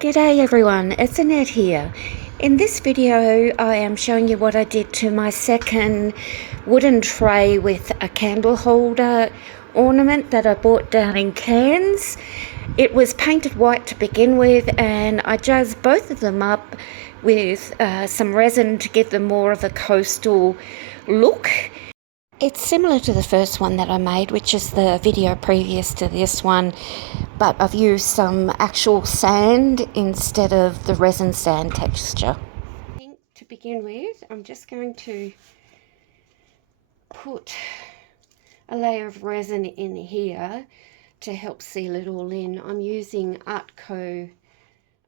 G'day everyone, it's Annette here. In this video I am showing you what I did to my second wooden tray with a candle holder ornament that I bought down in Cairns. It was painted white to begin with, and I jazzed both of them up with some resin to give them more of a coastal look. It's similar to the first one that I made, which is the video previous to this one, but I've used some actual sand instead of the resin sand texture. To begin with, I'm just going to put a layer of resin in here to help seal it all in. I'm using Artco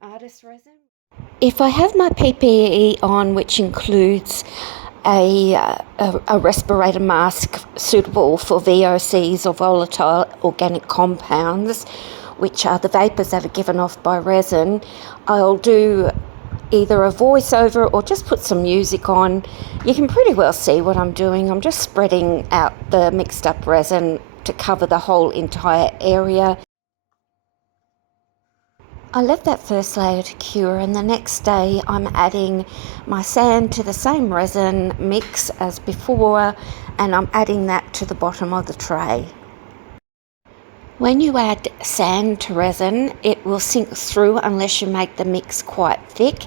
artist resin. If I have my PPE on, which includes a respirator mask suitable for VOCs or volatile organic compounds, which are the vapours that are given off by resin, I'll do either a voiceover or just put some music on. You can pretty well see what I'm doing. I'm just spreading out the mixed up resin to cover the whole entire area. I left that first layer to cure, and the next day I'm adding my sand to the same resin mix as before, and I'm adding that to the bottom of the tray. When you add sand to resin, it will sink through unless you make the mix quite thick.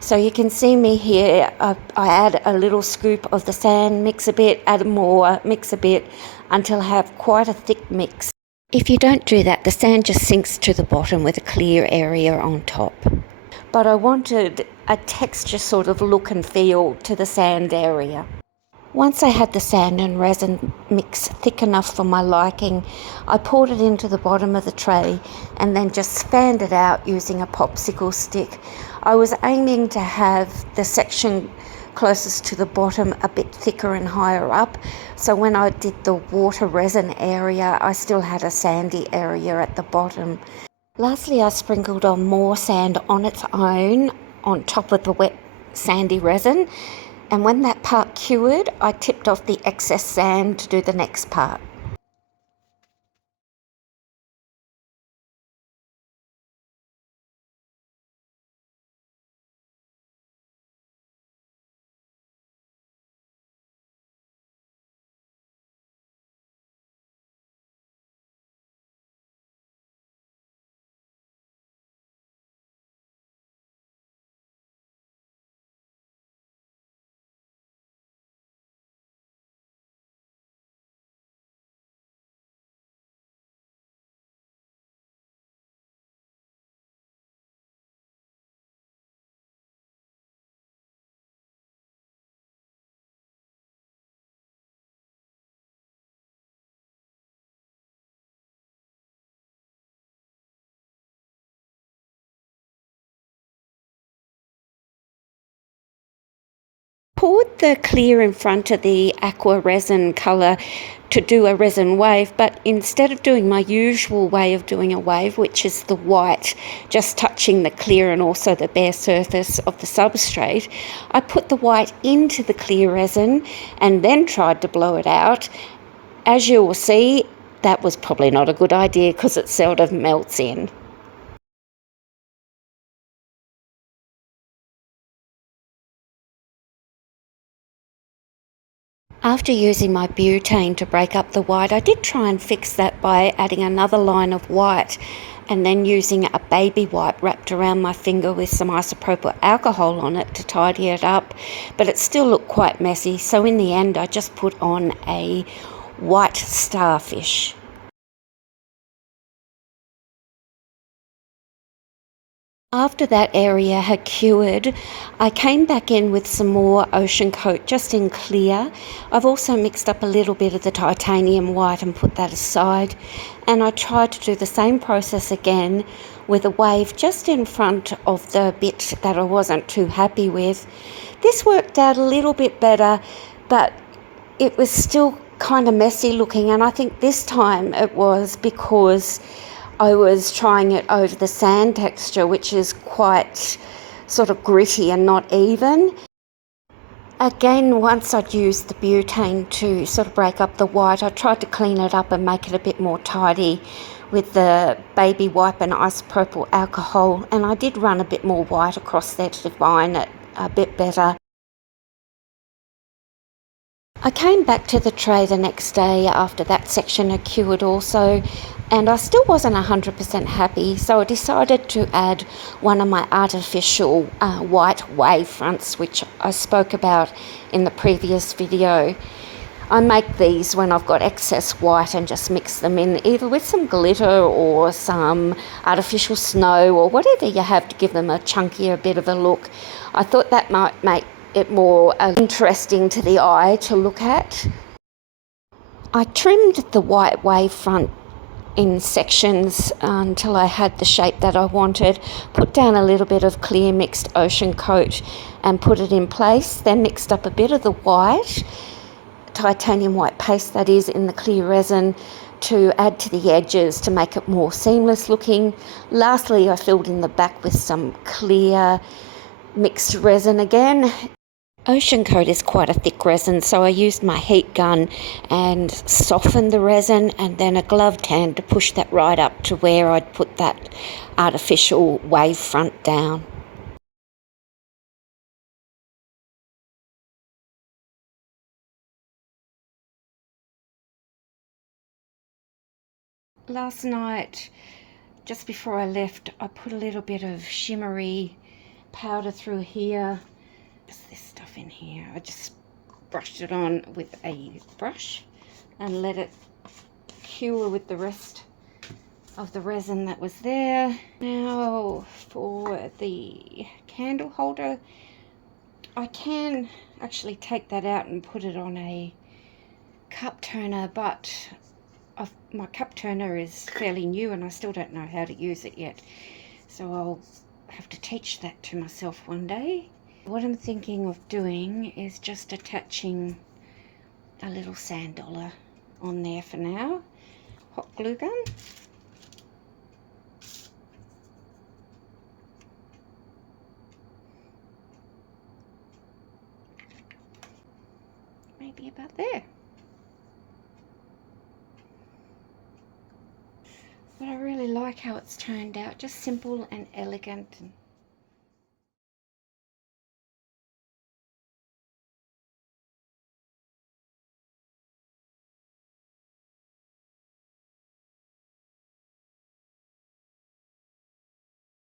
So you can see me here, I add a little scoop of the sand, mix a bit, add more, mix a bit, until I have quite a thick mix. If you don't do that, the sand just sinks to the bottom with a clear area on top. But I wanted a texture sort of look and feel to the sand area. Once I had the sand and resin mix thick enough for my liking, I poured it into the bottom of the tray and then just fanned it out using a popsicle stick. I was aiming to have the section closest to the bottom a bit thicker and higher up, so when I did the water resin area, I still had a sandy area at the bottom. Lastly, I sprinkled on more sand on its own on top of the wet sandy resin, and when that part cured, I tipped off the excess sand to do the next part. Poured the clear in front of the aqua resin colour to do a resin wave, but instead of doing my usual way of doing a wave, which is the white just touching the clear and also the bare surface of the substrate, I put the white into the clear resin and then tried to blow it out. As you will see, that was probably not a good idea because it seldom melts in. After using my butane to break up the white, I did try and fix that by adding another line of white and then using a baby wipe wrapped around my finger with some isopropyl alcohol on it to tidy it up, but it still looked quite messy, so in the end I just put on a white starfish. After that area had cured, I came back in with some more ocean coat just in clear. I've also mixed up a little bit of the titanium white and put that aside. And I tried to do the same process again with a wave just in front of the bit that I wasn't too happy with. This worked out a little bit better, but it was still kind of messy looking, and I think this time it was because I was trying it over the sand texture, which is quite sort of gritty and not even. Again, once I'd used the butane to sort of break up the white, I tried to clean it up and make it a bit more tidy with the baby wipe and isopropyl alcohol, and I did run a bit more white across there to define it a bit better. I came back to the tray the next day after that section had cured also, and I still wasn't 100% happy, so I decided to add one of my artificial white wave fronts, which I spoke about in the previous video. I make these when I've got excess white and just mix them in either with some glitter or some artificial snow or whatever you have to give them a chunkier bit of a look. I thought that might make it more interesting to the eye to look at. I trimmed the white wave front in sections until I had the shape that I wanted, put down a little bit of clear mixed ocean coat and put it in place, then mixed up a bit of the white, titanium white paste that is, in the clear resin to add to the edges to make it more seamless looking. Lastly, I filled in the back with some clear mixed resin again. Ocean coat is quite a thick resin, so I used my heat gun and softened the resin, and then a gloved hand to push that right up to where I'd put that artificial wave front down. Last night, just before I left, I put a little bit of shimmery powder through here. Just this stuff in here. I just brushed it on with a brush and let it cure with the rest of the resin that was there. Now for the candle holder, I can actually take that out and put it on a cup turner, but my cup turner is fairly new and I still don't know how to use it yet, so I'll have to teach that to myself one day. What I'm thinking of doing is just attaching a little sand dollar on there for now. Hot glue gun. Maybe about there. But I really like how it's turned out, just simple and elegant. And